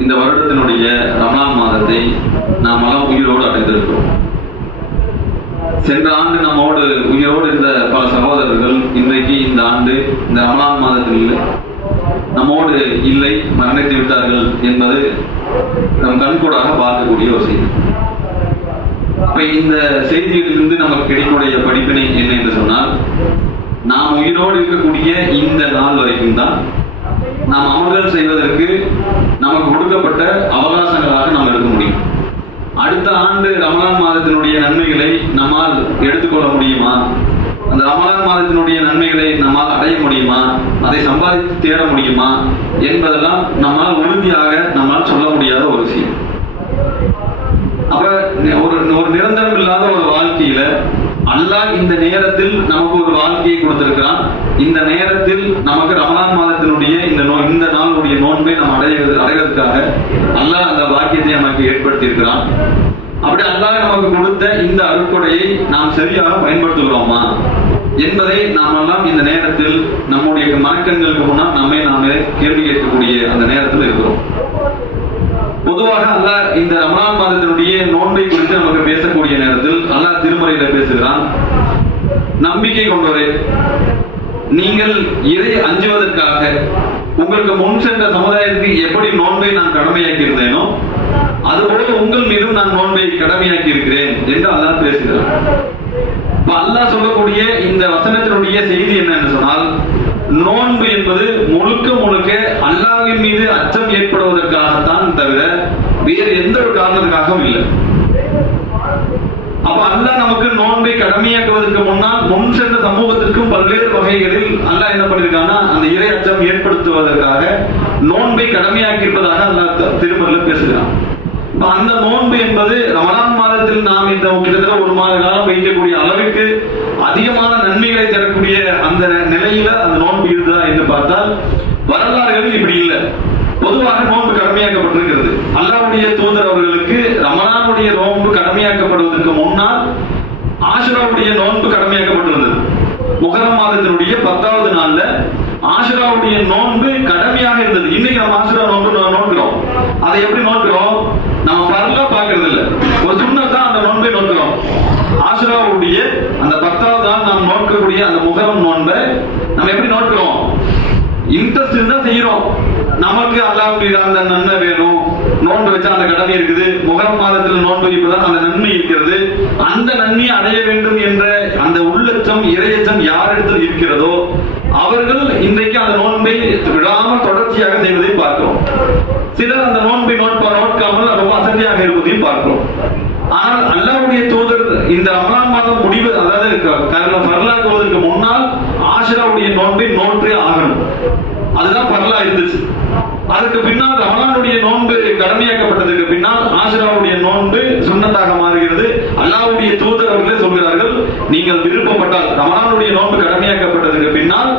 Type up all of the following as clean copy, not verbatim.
இந்த வருடத்தினுடைய ரமலான் மாதத்தை நாம் எல்லாம் உயிரோடு அடைந்திருக்கிறோம். சென்ற ஆண்டு நம்மோடு உயிரோடு இருந்த பல சகோதரர்கள் இன்றைக்கு இந்த ஆண்டு இந்த ரமலான் மாதத்தில் நம்மோடு இல்லை, மரணித்து விட்டார்கள் என்பது நம் கண்கூடாக பார்க்கக்கூடிய ஒரு செய்தி. அப்ப இந்த செய்தியிலிருந்து நமக்கு கிடைக்கக்கூடிய படிப்பினை என்ன என்று சொன்னால், நாம் உயிரோடு இருக்கக்கூடிய இந்த நாள் வரைக்கும் தான் நாம் அமல்கள் செய்வதற்கு நமக்கு கொடுக்கப்பட்ட அவகாசங்களாக நாம் எடுக்க முடியும். அடுத்த ஆண்டு ரமலான் மாதத்தினுடைய நன்மைகளை நம்மால் எடுத்துக்கொள்ள முடியுமா? அந்த ரமலான் மாதத்தினுடைய நன்மைகளை நம்மால் அடைய முடியுமா? அதை சம்பாதித்து தேட முடியுமா என்பதெல்லாம் நம்மால் உறுதியாக நம்மால் சொல்ல முடியாத ஒரு விஷயம். அப்ப ஒரு நிரந்தரம் இல்லாத ஒரு வாழ்க்கையில அல்லாஹ் இந்த நேரத்தில் நமக்கு ஒரு வாழ்க்கையை கொடுத்திருக்கிறான். இந்த நேரத்தில் நமக்கு ரமலான் மாதத்தினுடைய இந்த நாளுடைய நோன்பை நாம் அடைவதற்காக அல்லாஹ் அந்த பாக்கியத்தை நமக்கு ஏற்படுத்தி இருக்கிறான். அப்படி அல்லாஹ் நமக்கு கொடுத்த இந்த அருட்கொடையை நாம் சரியாக பயன்படுத்துகிறோமா என்பதை நாம் எல்லாம் இந்த நேரத்தில் நம்முடைய மனக்கண்களுக்கு முன்னால் நாமே கேள்வி கேட்கக்கூடிய அந்த நேரத்தில் இருக்கிறோம். பொதுவாக அல்லாஹ் இந்த ரமலான் மாதத்தினுடைய நோன்பை குறித்து நமக்கு பேசக்கூடிய நேரத்தில் அல்லாஹ் திருமறையில பேசுகிறான், நம்பிக்கை கொண்டவரே, நீங்கள் இறை அஞ்சுவதற்காக உங்களுக்கு முன் சென்ற சமுதாயத்துக்கு எப்படி நோன்பை நான் கடமையாக்கி இருந்தேனோ அதுபோல உங்கள் மீதும் நான் நோன்பை கடமையாக்கி இருக்கிறேன் என்று அல்லாஹ் பேசுகிறார். அல்லாஹ் சொல்லக்கூடிய இந்த வசனத்தினுடைய செய்தி என்னன்னு சொன்னால், நோன்பு என்பது முழுக்க முழுக்க அல்லாஹ்வின் மீது அச்சம் ஏற்படுவதற்காகத்தான் தவிர வேறு எந்த ஒரு காரணத்துக்காகவும் இல்லை. அப்ப அல்லாஹ் நமக்கு நோன்பை கடமையாக்குவதற்கு முன்னால் முன் சென்ற சமூகத்திற்கும் பல்வேறு வகைகளில் அல்லாஹ் என்ன பண்ணிருக்காங்கன்னா அந்த இறை அச்சம் ஏற்படுத்துவதற்காக நோன்பை கடமையாக்கி இருப்பதாக அல்லாஹ் திருமறையில் பேசுகிறான். அந்த நோன்பு என்பது ரமலான் மாதத்தில் நாம் இந்த கிட்டத்தட்ட ஒரு மாத காலம் வைக்கக்கூடிய அளவுக்கு அதிகமான நன்மைகளை தரக்கூடிய அந்த நிலையில அந்த நோன்பு இருக்குதா என்று பார்த்தால் வரலாறுகள் இப்படி இல்லை. பொதுவாக நோன்பு கடமையாக்கப்பட்டிருக்கிறது. அல்லாஹ்வுடைய தூதர் அவர்களுக்கு ரமலானுடைய நோன்பு கடமையாக்கப்படுவதற்கு முன்னால் ஆஷுராவுடைய நோன்பு கடமையாக்கப்பட்டிருந்தது. முஹர்ரம் மாதத்தினுடைய 10வது நாள்ல ஆஷுராவுடைய நோன்பு கடமையாக இருந்தது. இன்னைக்கு நம்ம ஆஷுரா நோன்பு நோக்கிறோம். அதை எப்படி நோக்கிறோம்? நம்ம ஃபர்லா பார்க்கறது இல்ல, ஒரு சுன்னத்தா அந்த நோன்பை நோக்கிறோம். ஆஷுராவுடைய அந்த 10வது நாள் நாம் நோக்கக்கூடிய அந்த முஹர்ரம் நோன்பை நம்ம எப்படி நோக்கிறோம்? இன்ட்ரெஸ்ட் இருந்தா செய்யறோம். நமக்கு அல்லாஹ்வுடைய அந்த நன்மை வேணும், நோன்பு வச்சா அந்த கடமை இருக்குது, முஹர்ரம் மாதத்தில் நோன்பு வைப்பதால் அந்த நன்மை இருக்கிறது, அந்த நன்மையை அடைய வேண்டும் என்ற அந்த உள்ளச்சம் இறையச்சம் யாரிடத்தில் இருக்கிறதோ அவர்கள் இன்றைக்கு அந்த நோன்பை விடாமல் தொடர்ச்சியாக செய்வதை பார்க்கிறோம். சிலர் அந்த நோன்பை நோட்காமல் ரொம்ப அசதியாக இருப்பதையும் பார்க்கிறோம். ஆனால் அல்லாஹ்வுடைய தூதர் இந்த ரமலான் மாதம் முடிவு, அதாவது ஃபர்லாக்குவதற்கு முன்னால் ஆஷுராவுடைய நோன்பை நோற்றே ஆகணும். அதுதான் ஃபர்லா இருந்துச்சு. அதுக்கு பின்னால் ரமலானுடைய நோன்பு கடமையாக்கப்பட்டதுக்கு பின்னால் ஆஷுராவுடைய நோன்பு சுன்னத்தாக மாறுகிறது. அல்லாஹ்வுடைய தூதர் அவர்களே சொல்கிறார்கள், நீங்கள் விருப்பப்பட்டால் ரமலானுடைய நோன்பு கடமையாக்கப்பட்டதுக்கு பின்னால்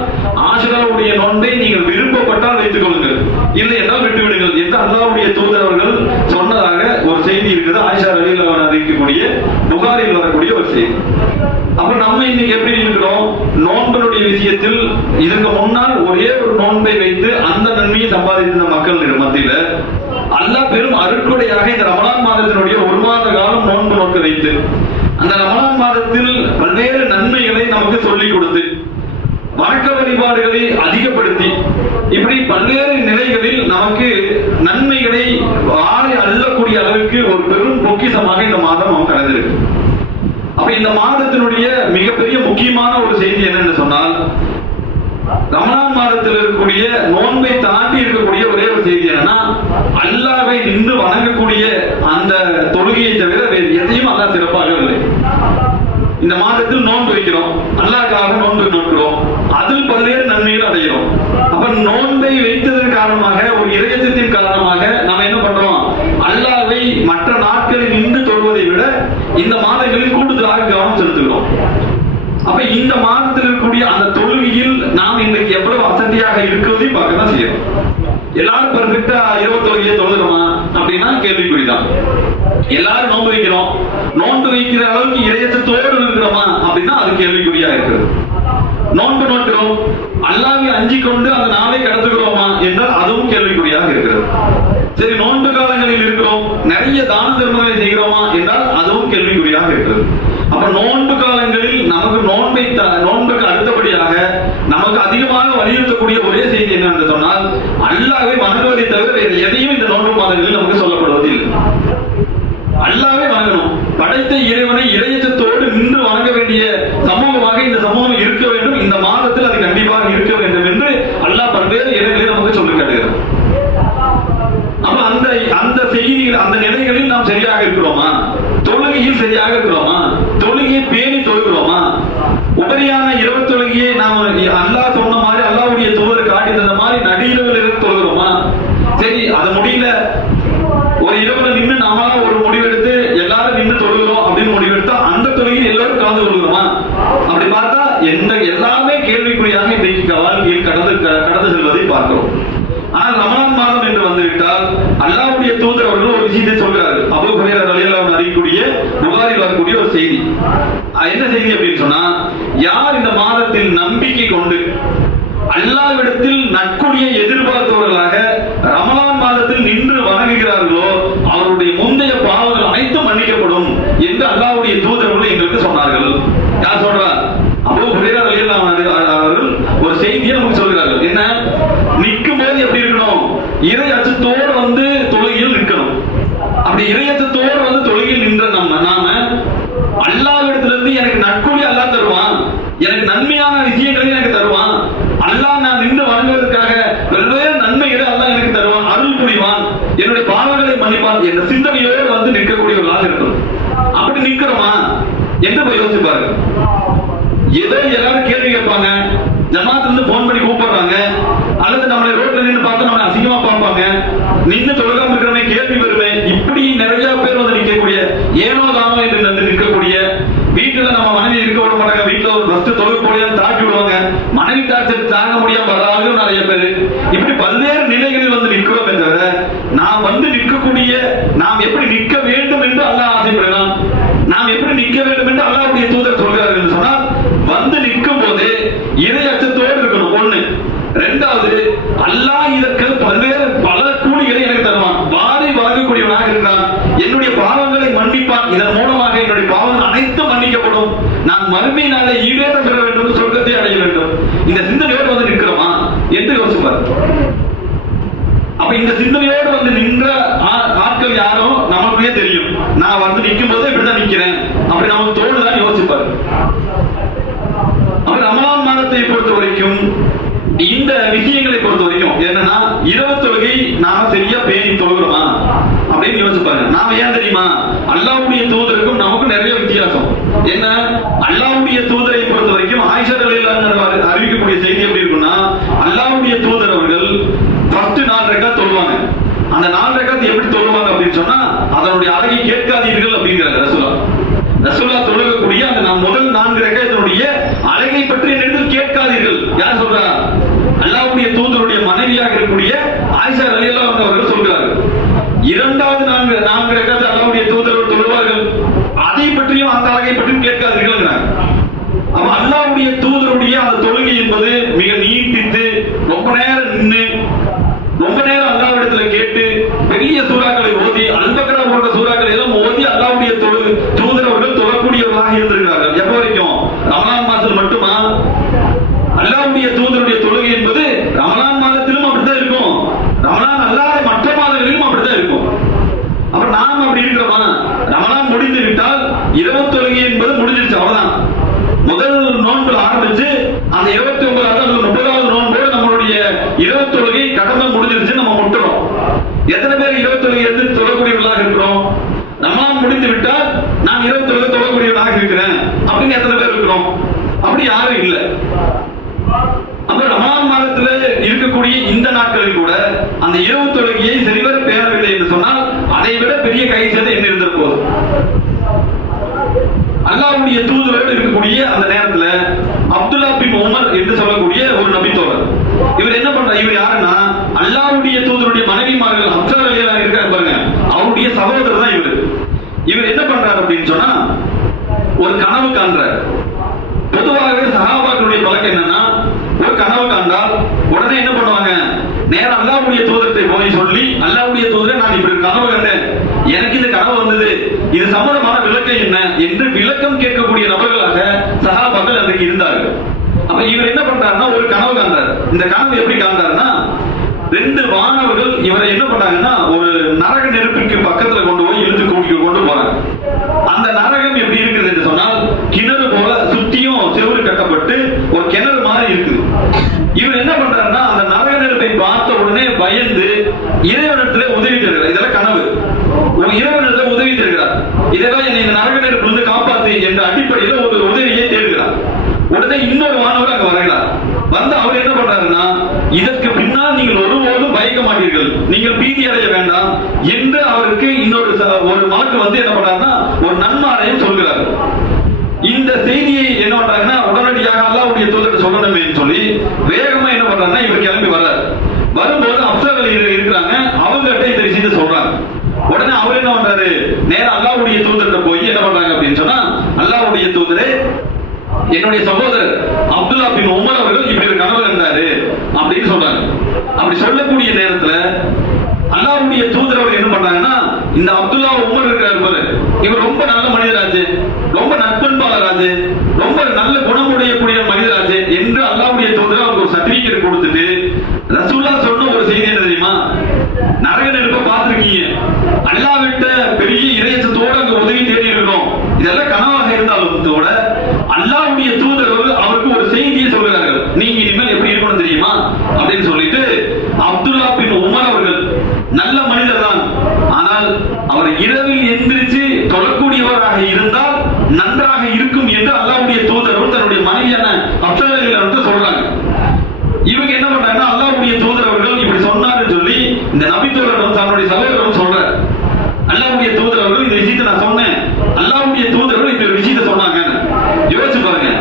ஆஷுராவுடைய நோன்பை நீங்கள் விருப்பப்பட்டால் வைத்துக் கொள்ளுங்கள், இல்லை என்றால் விட்டுவிடுங்கள் என்று அல்லாஹ்வுடைய தூதர் அவர்கள் சொன்னதாக ஒரு செய்தி இருக்குது. ஆயிஷா ரலியல்லாஹு அன்ஹா அறிவிக்கக்கூடிய புகாரில் வரக்கூடிய ஒரு செய்தி. அப்ப நம்ம இன்னைக்கு எப்படி இருக்கிறோம்? நோன்பனுடைய விஷயத்தில் இதற்கு முன்னால் ஒரே ஒரு நோன்பை வைத்து அந்த நன்மையை சம்பாதித்த மக்கள் மத்தியில அல்லாஹ் பெரும் அருட்கொடையாக இந்த ரமலான் மாதத்தினுடைய ஒரு மாத காலம் நோன்பு நோக்க வைத்து அந்த ரமலான் மாதத்தில் பல்வேறு நன்மைகளை நமக்கு சொல்லிக் கொடுத்து வணக்க வழிபாடுகளை அதிகப்படுத்தி இப்படி பல்வேறு நிலைகளில் நமக்கு நன்மைகளை ஆளை அள்ளக்கூடிய அளவுக்கு ஒரு பெரும் பொக்கிஷமாக இந்த மாதம் நமக்கு கடந்திருக்கு. அப்ப இந்த மாதத்தினுடைய மிகப்பெரிய முக்கியமான ஒரு செய்தி என்னன்னு சொன்னால், ரமலான் மாதத்தில் இருக்கக்கூடிய நோன்பை தாண்டி இருக்கக்கூடிய ஒரே ஒரு செய்தி என்னன்னா, அல்லாஹ்வை நின்று வணங்கக்கூடிய அந்த தொழுகையை தவிர வேறு எதையும் அல்லாஹ் சிறப்பாக இல்லை. இந்த மாதத்தில் நோன்பு வைக்கிறோம், அல்லாஹ்க்காக நோன்பு நோக்கிறோம், அதில் பல்வேறு நன்மைகள் அடைகிறோம். அப்ப நோன்பை வைத்ததன் காரணமாக ஒரு இறையச்சத்தின் காரணமாக நம்ம என்ன பண்றோம்? அல்லாஹ்வை மற்ற நாட்களில் நின்று தொழுவதை விட இந்த மாதங்களில் கூடுதலாக கவனம் செலுத்துகிறோம். அப்ப இந்த மாதத்தில் இருக்கக்கூடிய அந்த தொழுகையில் நாம் இன்றைக்கு எவ்வளவு அசதியாக இருக்கிறதையும் பார்க்க தான் செய்யறோம். எல்லாரும் பெர்ஃபெக்ட்டா 20 தொழுகையை தொழுகிறோமா அப்படின்னா கேள்விக்குறிதான். எல்லாரும் நோன்பு வைக்கிறோம், நோன்பு வைக்கிற அளவுக்கு இறையச்சத்தோடு இருக்கிறோமா அப்படின்னா அது கேள்விக்குறியா இருக்கிறது. நோன்பு நோக்கிறோம், அல்லாஹ்வை அஞ்சிக் கொண்டு அந்த நாளை கடத்துகிறோமா என்றால் அதுவும் கேள்விக்குறியாக இருக்கிறது. சரி, நோன்பு அப்ப நோன்பு காலங்களில் நமக்கு நோன்புக்கு அடுத்தபடியாக நமக்கு அதிகமாக வலியுறுத்தக்கூடிய ஒரே செய்தி என்னன்னு சொன்னால், அல்லாஹ்வை வணங்குவதை தவிர வேறு எதையும் இந்த நோன்பு மாதங்களில் நமக்கு சொல்லப்படுவதில்லை. அல்லாஹ்வை வணங்கணும். படைத்த இறைவனை இறையச்சத்தோடு நின்று வணங்க வேண்டிய சமூகமாக இந்த சமூகம் இருக்க வேண்டும். இந்த மாதத்தில் அது கண்டிப்பாக இருக்க வேண்டும் என்று அல்லாஹ் பல்வேறு இடங்களில் நமக்கு சொல்லி காட்டுகிறார். அப்ப அந்த செய்திகள், அந்த நிலைகளில் நாம் சரியாக இருக்கிறோமா? தொழுகையில் சரியாக இருக்கிறோமா? தொழுகையை பேணி தொழுகிறோமா? உபரியான இரவு தொழுகையை நாம் அல்லாஹ் சொன்ன மாதிரி, அல்லாஹ்வுடைய தூதர் காட்டி தந்த மாதிரி நடிகர்கள் இருந்து தொழுகிறோமா? சரி, அது முடியல, ஒரு இரவுல நின்று நாம ஒரு முடிவெடுத்து எல்லாரும் நின்று தொழுகிறோம் அப்படின்னு முடிவெடுத்தா அந்த தொழுகையில் எல்லாரும் கலந்து கொள்கிறோமா? அப்படி பார்த்தா எல்லாமே கேள்விக்குறியாக இன்றைக்கு வாழ்க்கையில் கடந்து செல்வதை பார்க்கிறோம். ஆனால் ரமலான் மாதம் என்று வந்துவிட்டால் அல்லாஹ்வுடைய தூதர் அவர்கள் ஒரு விஷயத்தை சொல்கிறார்கள். அபூ ஹுரைரா ரலியல்லாஹு அன்ஹு அறியக்கூடிய புகாரில் வரக்கூடிய ஒரு செய்தி. என்ன செய்தி அப்படின்னு சொன்னா, யார் இந்த மாதத்தில் நம்பிக்கை கொண்டு அல்லாஹ்விடத்தில் நற்கூலியை எதிர்பார்த்தவர்களாக ரமலான் மாதத்தில் நின்று வணங்குகிறார்களோ அவருடைய முந்தைய பாவங்கள் அனைத்தும் மன்னிக்கப்படும் என்று அல்லாஹ்வுடைய தூதர்கள் எங்களுக்கு சொன்னார்கள். யார் சொல்றார்? அபூ ஹுரைரா ரலியல்லாஹு அன்ஹு அவர்கள் ஒரு செய்தியை நமக்கு சொல்கிறார்கள். என்ன? நிற்கும் போது எப்படி இருக்கணும்? இறை அச்சத்தோடு வந்து தொழுகையில் நிற்கணும். அப்படி இறை அச்சத்தோடு வந்து தொழுகையில் நின்ற நாம அல்லாஹ்விடத்திலிருந்து எனக்கு நற்கூலி அல்லாஹ் தருவான், எனக்கு நன்மையான விஷயங்களை எனக்கு தருவான், அல்லாஹ் நான் நின்று வணங்குவதற்காக வெவ்வேறு நன்மைகளை அல்லாஹ் எனக்கு தருவான், அருள் புரிவான், என்னுடைய பாவங்களை மன்னிப்பான் என்ற சிந்தனையோடு வந்து நிற்கக்கூடியவர்களாக இருக்கணும். அப்படி நிற்கிறோமா என்று போய் யோசிப்பாரு. ஏதோ எல்லாரும் கேள்வி கேட்பாங்க, ஜமாத்துல இருந்து போன் பண்ணி கூப்பிடுறாங்க, அல்லது நம்மளை ரோட்ல நின்று பார்த்து நம்மளை அசிங்கமா பார்ப்பாங்க, நின்று தொழுகாம இருக்கிறவங்க கேள்வி வருமே, இப்படி நிறைய பேர் வந்து நிற்கக்கூடிய, ஏனோ தானோ என்று வந்து நிற்கக்கூடிய, வீட்டுல நம்ம மனைவி இருக்க விட மாட்டாங்க, வீட்டுல ஒரு ஃபர்ஸ்ட் தொழுக போலியான்னு தாக்கி விடுவாங்க, மனைவி தாக்கி தாங்க முடியாம வராது நிறைய பேர். இப்படி பல்வேறு நிலைகளில் வந்து நிற்கிறோமே தவிர நாம் வந்து நிற்கக்கூடிய, நாம் எப்படி நிற்க வேண்டும் என்று அல்லாஹ் ஆசைப்படலாம், நாம் எப்படி நிற்க வேண்டும் என்று அல்லாஹ்வுடைய தூதர் சொல்கிறார்கள் என்று சொன்னால், வந்து நிற்கும் போது இறை அச்சத்தோடு இருக்கணும். ஒண்ணு. இரண்டாவது, அல்லாஹ் இதற்கு பல கூலிகளை எனக்கு தருவான், வாரி வழங்கக்கூடியவனாக இருக்கிறான், என்னுடைய பாவங்களை மன்னிப்பான், இதன் மூலமாக என்னுடைய பாவங்கள் அனைத்தும் மன்னிக்கப்படும், நான் மறுமை நாளை ஈடேற்றம் பெற வேண்டும், சொர்க்கத்தை அடைய வேண்டும். இந்த சிந்தனையோடு வந்து நிற்கிறோமா என்று யோசிப்பார். அப்ப இந்த சிந்தனையோடு வந்து நின்ற ஆட்கள் யாரோ நமக்கே தெரியும். நான் வந்து நிற்கும் போது இப்படிதான் நிக்கிறேன், அப்படி நமக்கு தோணுதான் யோசிப்பார். அப்ப ரமலான் மாதத்தை பொறுத்த வரைக்கும், இந்த விஷயங்களை பொறுத்த வரைக்கும் என்னன்னா, இரவு தொழுகை நாம சரியா பேணி தொழுகிறோமா அப்படின்னு யோசிப்பாங்க. நாம ஏன் தெரியுமா, அல்லாஹ்வுடைய தூதருக்கும் நமக்கும் நிறைய வித்தியாசம். என்ன? அல்லாஹ்வுடைய தூதரை பொறுத்த வரைக்கும் ஆயிஷா ரலியல்லாஹு அன்ஹா அறிவிக்கக்கூடிய செய்தி எப்படி இருக்குன்னா, அல்லாஹ்வுடைய தூதர் அவர்கள் ஃபர்ஸ்ட் 4 ரக்காத் தொழுவாங்க. அந்த 4 ரக்காத் எப்படி தொழுவாங்க அப்படின்னு சொன்னா, அதனுடைய அழகை கேட்காதீர்கள் அப்படிங்கிறாங்க ரசூலுல்லாஹ் தொழுகக்கூடிய அந்த முதல் 4 ரக்காத்தினுடைய அழகை பற்றி என்னிடத்தில் கேட்காதீர்கள். யார் சொல்றா? அல்லாஹ்வுடைய தூதருடைய மனைவியாக இருக்கக்கூடிய ஆயிஷா ரலியல்லாஹு அன்ஹா அவர்கள் சொல்கிறார்கள். இரண்டாவது 4 ரக்காத் அல்லாஹ்வுடைய தூதர் தொழுவார்கள், அதை பற்றியும் அந்த அழகை பற்றியும் கேட்காதீர்கள். அப்ப அல்லாஹ்வுடைய தூதருடைய அந்த தொழுகை என்பது மிக நீட்டித்து ரொம்ப நேரம் நின்று ரொம்ப நேரம் அல்லாஹ்விடத்துல கேட்டு பெரிய சூறாக்களை ஓதி, அல்-பக்ரா போன்ற சூறாக்களை எல்லாம் ஓதி அல்லாஹ்வுடைய தூதர் அவர்கள் தொழக்கூடியவர்களாக இருந்திருக்கிறார்கள். எப்ப வரைக்கும்? ரமலான் மாதத்தில் மட்டுமா? அல்லாஹ்வுடைய தூதருடைய தொழுகை என்பது ரமலான் மாதத்திலும் அப்படித்தான் இருக்கும், ரமலான் அல்லாத மற்ற மாதங்களிலும் அப்படித்தான் இருக்கும். அப்ப நாம் அப்படி இருக்கிறோமா? ரமலான் முடிந்து விட்டால் இரவு தொழுகை என்பது முடிஞ்சிருச்சு, அவ்வளவுதான். முதல் நோன்பு ஆரம்பிச்சு அந்த 29வது 30வது நோன்போடு நம்மளுடைய இரவு தொழுகை கடமை முடிஞ்சிருச்சு, நம்ம முட்டுறோம். எத்தனை பேர் இரவு தொழுகை எடுத்து தொழக்கூடியவர்களாக இருக்கிறோம்? ரமலான் முடிந்து விட்டால் நான் இரவு தொழுகை தொழக்கூடியவனாக இருக்கிறேன் அப்படின்னு எத்தனை பேர் இருக்கிறோம்? அப்படி யாரும் இல்லை. அப்ப ரமலான் மாதத்துல இருக்கக்கூடிய இந்த நாட்களில் கூட அந்த இரவு தொழுகையை சரிவர பேரவில்லை என்று சொன்னால் அதை விட பெரிய கை செய்து என்ன இருந்த போது. அல்லாஹ்வுடைய தூதரோடு இருக்கக்கூடிய அந்த நேரத்துல அப்துல்லா பின் உமர் என்று சொல்லக்கூடிய ஒரு நபி தோழர், இவர் என்ன பண்றார்? இவர் யாருன்னா அல்லாஹ்வுடைய தூதருடைய மனைவிமார்கள் ஹப்ஸா ரலியல்லாஹு அன்ஹா இருக்காரு பாருங்க, அவருடைய சகோதரர் தான் இவர். இவர் என்ன பண்றார் அப்படின்னு சொன்னா, ஒரு கனவு காண்றார். பொதுவாகவே சஹாபாக்களுடைய பழக்கம் என்னன்னா, ஒரு கனவு காண்டால் உடனே என்ன பண்ணுவாங்க, நேரம் அல்லாஹ்வுடைய தூதரை சொல்லி, அல்லாஹ்வுடைய தூதரை நான் இப்படி கனவு கண்டேன், எனக்கு இந்த கனவு வந்தது, இது சம்பந்தமான விளக்கை நிலை என்ன என்று விளக்கம் கேட்கக்கூடிய நபர்களாக சஹாபாக்கள் அன்றைக்கு இருந்தார்கள். அப்ப இவர் என்ன பண்றாருன்னா ஒரு கனவு காண்றாரு. இந்த கனவு எப்படி காண்றாருன்னா, 2 வானவர்கள் இவரை என்ன பண்றாங்கன்னா ஒரு நரக நெருப்பிற்கு பக்கத்துல கொண்டு போய் இழுத்து கொண்டு போறாங்க. அந்த நரகம் எப்படி இருக்குது என்று சொன்னால், கிணறு போல சுத்தியும் செவுறு கட்டப்பட்டு ஒரு கிணறு மாதிரி இருக்குது. இவர் என்ன பண்றாருன்னா அந்த நரக நெருப்பை பார்த்த உடனே பயந்து இறைவனிடத்துல உதவி தருகிறார். இதெல்லாம் கனவு. இறைவனிடத்துல உதவி தருகிறார். இதெல்லாம் என்னை இந்த நரக நெருப்பிலிருந்து காப்பாத்து என்ற அடிப்படையில் ஒரு உதவியை தேடுகிறார். உடனே இன்னொரு மாணவர் அங்க வருகிறார். வந்து அவர் என்ன பண்றாருன்னா, இதற்கு பின்னால் நீங்கள் ஒருபோதும் பயக்க மாட்டீர்கள், நீங்கள் பீதி அடைய வேண்டாம் என்று அவருக்கு ஒரு மலக்கு வந்து என்ன பண்றாருன்னா ஒரு நன்மாரையும் சொல்கிறார். இந்த செய்தியை என்ன பண்றாங்கன்னா உடனடியாக அல்லாஹ்வுடைய தூதர் சொல்லணுமே சொல்லி வேகமா என்ன பண்றாருன்னா இவர் கிளம்பி வர்றாரு. வரும்போது அப்சர்கள் இருக்கிறாங்க, அவங்ககிட்ட இந்த விஷயத்தை சொல்றாங்க. உடனே அவர் என்ன பண்றாரு, நேரம் அல்லாஹ்வுடைய தூதர்கிட்ட போய் என்ன பண்றாங்க அப்படின்னு சொன்னா, அல்லாஹ்வுடைய தூதரே, என்னுடைய சகோதரர் அப்துல்லா பின் உமர் அவர்கள் இப்படி ஒரு கனவு கண்டாரு அப்படின்னு சொல்றாங்க. அப்படி சொல்லக்கூடிய நேரத்துல அல்லாஹ்வுடைய தூதர் அவர்கள் என்ன பண்றாங்கன்னா, இந்த அப்துல்லா உமர் இருக்கிறார் போல, இவர் ரொம்ப நல்ல மனிதராஜு, ரொம்ப நட்பண்பாளராஜு, ரொம்ப நல்ல குணமுடைய கூடிய மனிதராஜு என்று அல்லாஹ்வுடைய தூதர் அவருக்கு ஒரு சர்டிபிகேட் கொடுத்துட்டு, ரசூலுல்லாஹ் சொன்ன ஒரு செய்தி என்ன தெரியுமா, நரக நெருப்பை பார்த்திருக்கீங்க, அல்லாஹ்விட்ட பெரிய இறையச்சத்தோட அங்க உதவி தேடி இருக்கோம், இதெல்லாம் கனவாக இருந்தாலும் கூட அல்லாஹ்வுடைய தூதர் அவருக்கு ஒரு செய்தியை சொல்கிறார்கள், நீங்க இனிமேல் எப்படி இருக்கணும் தெரியுமா அப்படின்னு சொல்லிட்டு, அப்துல்லா பின் உமர் அவர்கள் நல்ல மனிதர் தான், ஆனால் அவர் இரவில் எந்திரிச்சு தொழக்கூடியவராக இருந்தால் நன்றாக இருக்கும் என்று அல்லாஹ்வுடைய தூதர் தன்னுடைய மனைவியான அப்சரலில் சொல்றாங்க. இவங்க என்ன பண்றாங்கன்னா, அல்லாஹ்வுடைய தூதர் அவர்கள் இப்படி சொன்னாருன்னு சொல்லி இந்த நபித்தோழரும் தன்னுடைய சகோதரரும் சொல்றார். அல்லாஹ்வுடைய தூதர் அவர்கள் இந்த விஷயத்தை நான் சொன்னேன், அல்லாஹ்வுடைய தூதர்கள் இந்த விஷயத்தை சொன்னாங்க. யோசிச்சு பாருங்க,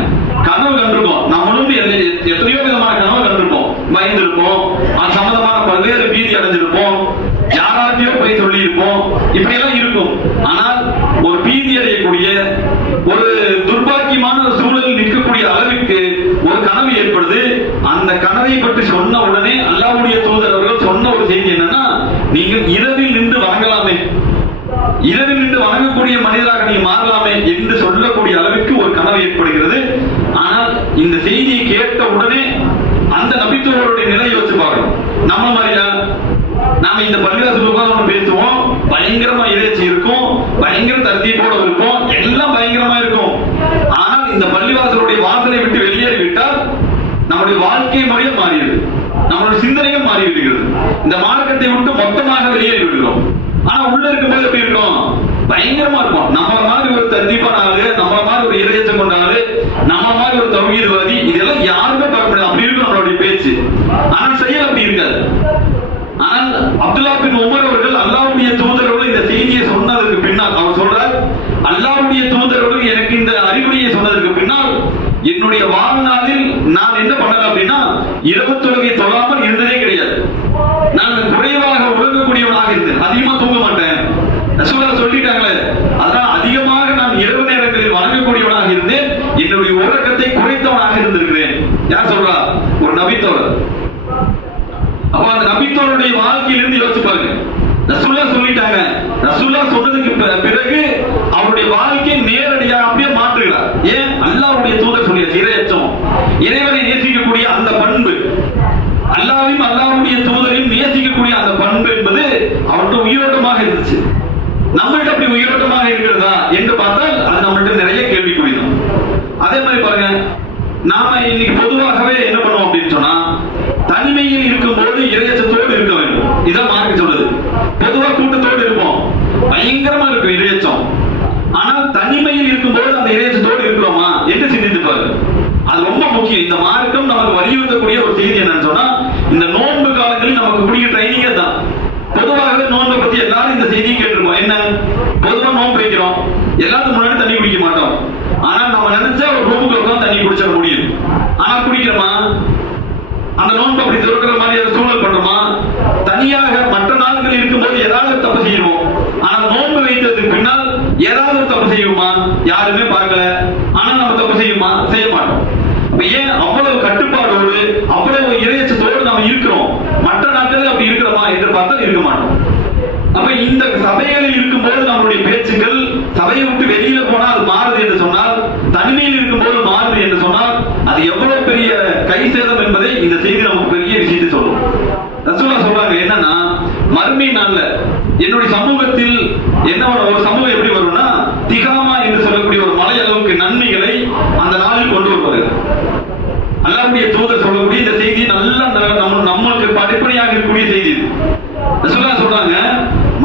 கனவு கண்டிருக்கோம், நம்மளும் எத்தனையோ விதமான கனவு கண்டிருப்போம், பயந்திருப்போம், அது சம்பந்தமான பல்வேறு பீதி அடைஞ்சிருப்போம், யாராத்தையோ போய் சொல்லி இருப்போம், இப்படி எல்லாம் இருக்கும். ஆனால் ஒரு பீதி அடையக்கூடிய ஒரு துர்பாக்கியமான சூழலில் நிற்கக்கூடிய அளவிற்கு ஒரு கனவு ஏற்படுது. அந்த கனவை பற்றி சொன்ன உடனே அல்லாஹ்வுடைய தூதர் அவர்கள் சொன்ன ஒரு செய்தி என்னன்னா, நீங்கள் இரவில் நின்று வணங்கலாமே, இரவில் நின்று வணங்கக்கூடிய மனிதராக நீங்க மாறலாமே என்று சொல்லக்கூடிய அளவிற்கு ஒரு கனவு ஏற்படுகிறது. ஆனால் இந்த செய்தியை கேட்ட உடனே அந்த நபித்தோழருடைய நிலையை வச்சு பார்க்கணும். நம்ம மாதிரியா, நாம இந்த பள்ளிவாசல் உட்கார்ந்து பேசுவோம், பயங்கரமா இறைச்சி இருக்கும், பயங்கர தர்த்தீப்போட இருப்போம், எல்லாம் பயங்கரமா இருக்கும். ஆனால் இந்த பள்ளிவாசலுடைய வாசலை விட்டு வெளியேறிவிட்டால் நம்முடைய வாழ்க்கை முறையே மாறிடுது, நம்மளுடைய சிந்தனைகள் மாறிவிடுகிறது, இந்த மார்க்கத்தை விட்டு மொத்தமாக வெளியேறி விடுகிறோம். ஆனா உள்ள இருக்கும்போது எப்படி இருக்கும், பயங்கரமா இருக்கும். நம்மள மாதிரி ஒரு தர்த்தீப்பான ஆளு, நம்மள மாதிரி ஒரு இறையச்சம் கொண்ட ஆளு, நம்ம மாதிரி ஒரு தௌஹீத்வாதி, இதெல்லாம் யாருமே பார்க்க முடியாது, அப்படி இருக்கும் நம்மளுடைய பேச்சு. ஆனால் செயல் அப்படி இருக்காது. ஆனால் அப்துல்லா பின் உமர் அவர்கள் அல்லாஹ்வுடைய தூதரோடு இந்த செய்தியை சொன்னதற்கு பின்னால் அவர் சொல்றார், அல்லாஹ்வுடைய தூதரோடு எனக்கு இந்த அறிவுரையை சொன்னதற்கு பின்னால் என்னுடைய வாழ்நாளில் நான் என்ன பண்ணல அப்படின்னா, இரவு தொழுகை தொழாமல் இருந்ததே கிடையாது. நான் குறைவாக உறங்கக்கூடியவனாக இருந்தேன், அதிகமா தூங்க மாட்டேன். ரசூலுல்லாஹ் சொல்லிட்டாங்களே, அதனால அதிகமாக நான் இரவு நேரங்களில் வணங்கக்கூடியவனாக இருந்தேன், என்னுடைய உறக்கத்தை குறைத்தவனாக இருந்திருக்கிறேன். யார் சொல்றா, ஒரு நபித்தோழர். அப்ப அந்த நபித்தோருடைய வாழ்க்கையிலிருந்து யோசிச்சு பாருங்க. ரசூலுல்லாஹ் சொல்லிட்டாங்க, ரசூலுல்லாஹ் சொன்னதுக்கு பிறகு அவருடைய வாழ்க்கையை நேரடியாக அப்படியே மாற்றுகிறார். ஏன், அல்லாஹ்வுடைய தூதர் சொல்லியாச்சு, இறையச்சம், இறைவனை நேசிக்கக்கூடிய அந்த பண்பு, அல்லாஹ்வையும் அல்லாஹ்வுடைய தூதரையும் நேசிக்கக்கூடிய அந்த பண்பு என்பது அவருடைய உயிரோட்டமாக இருந்துச்சு. நம்மள்ட்ட அப்படி உயிரோட்டமாக இருக்கிறதா என்று பார்த்தால் அது நம்மள்ட்ட நிறைய கேள்விக்குறிதான். அதே மாதிரி பாருங்க, நாம இன்னைக்கு பொதுவாகவே என்ன பண்ணுவோம் அப்படின்னு சொன்னா, தனிமையில் இருக்கும்போது இறையச்சத்தோடு இருக்க வேண்டும், இதான் மார்க்கம் சொல்லுது. பொதுவா கூட்டத்தோடு இருப்போம், பயங்கரமா இருக்கும் இறையச்சம். ஆனால் தனிமையில் இருக்கும்போது அந்த இறையச்சத்தோடு இருக்கிறோமா என்று சிந்தித்து பாருங்க. அது ரொம்ப முக்கியம். இந்த மார்க்கம் நமக்கு வலியுறுத்தக்கூடிய ஒரு செய்தி என்னன்னு சொன்னா, இந்த நோன்பு காலங்களில் நமக்கு கூடிய ட்ரைனிங்கே தான். பொதுவாகவே நோன்பை பத்தி எல்லாரும் இந்த செய்தியை கேட்டிருக்கோம். என்ன, பொதுவா நோன்பு வைக்கிறோம், எல்லாத்துக்கும் முன்னாடி தண்ணி குடிக்க மாட்டோம். ஆனா நம்ம நினைச்சா ஒரு ரூமுக்கு உட்காந்து தண்ணி குடிச்சிட முடியும். ஆனா குடிக்கிறோமா, அந்த நோன்பு அப்படி திறக்கிற மாதிரி சூழல் பண்றோமா? தனியாக மற்ற நாட்கள் இருக்கும்போது ஏதாவது தப்பு செய்வோம், ஆனா நோன்பு வைத்ததுக்கு பின்னால் ஏதாவது ஒரு தப்பு செய்வோமா? யாருமே பார்க்கல, ஆனா நம்ம தப்பு செய்யுமா? செய்ய மாட்டோம். ஏன், அவ்வளவு கட்டுப்பாடோடு அவ்வளவு இறையச்சத்தோடு நாம் இருக்கிறோம். மற்ற நாட்களில் அப்படி இருக்கிறோமா என்று பார்த்தால் இருக்க மாட்டோம். அப்ப இந்த சபைகளில் இருக்கும்போது நம்மளுடைய பேச்சுக்கள், சபையை விட்டு வெளியில எவ்வளவு பெரிய கை சேதம் என்பதை இந்த செய்தி நமக்கு பெரிய விஷயத்தை சொல்லும். ரசூலுல்லாஹ் சொல்றாங்க என்னன்னா, மறுமை நாள்ல என்னுடைய சமூகத்தில் என்ன ஒரு சமூகம் எப்படி வரும்னா, திகாமா என்று சொல்லக்கூடிய ஒரு மலை அளவுக்கு நன்மைகளை அந்த நாளில் கொண்டு வருவார்கள். அல்லாஹ்வுடைய தூதர் சொல்லக்கூடிய இந்த செய்தி நல்லா நம்மளுக்கு படிப்படியாக இருக்கக்கூடிய செய்தி. ரசூலுல்லாஹ் சொல்றாங்க,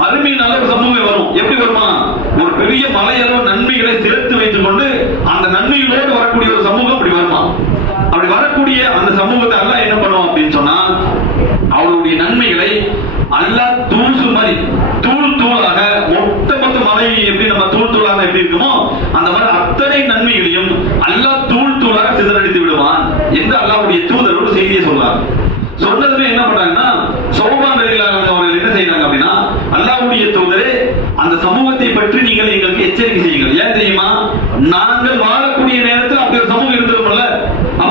மறுமை நாள்ல ஒரு சமூகம் வரும். எப்படி வருமா? ஒரு பெரிய மலை அளவு நன்மைகளை சேர்த்து வைத்துக் கொண்டு அந்த நன்மைகளோடு வரக்கூடிய ஒரு சமூகம் அப்படி வருமா. அப்படி வரக்கூடிய அந்த சமூகத்தை அல்லாஹ் என்ன பண்ணுவான் அப்படின்னு சொன்னா, அவருடைய நன்மைகளை அல்லாஹ் தூசு மாதிரி தூள் தூளாக மொத்த மலை எப்படி நம்ம தூள் தூளாக எப்படி இருக்குமோ அந்த மாதிரி அத்தனை நன்மைகளையும் அல்லாஹ் தூள் தூளாக சிதறடித்து விடுவான் என்று அல்லாஹ்வுடைய தூதர் ஒரு செய்தியை சொல்றாங்க. சொன்னதுமே என்ன பண்றாங்கன்னா, சௌபான் ரலியல்லாஹு அவர்கள் என்ன செய்யறாங்க அப்படின்னா, அல்லாஹ்வுடைய தூதரே அந்த சமூகத்தை பற்றி நீங்கள் எங்களுக்கு எச்சரிக்கை செய்யுங்கள். ஏன் தெரியுமா? நாங்கள் வாழக்கூடிய நேரத்தில் அப்படி ஒரு சமூகம் இருந்திருக்கும்ல,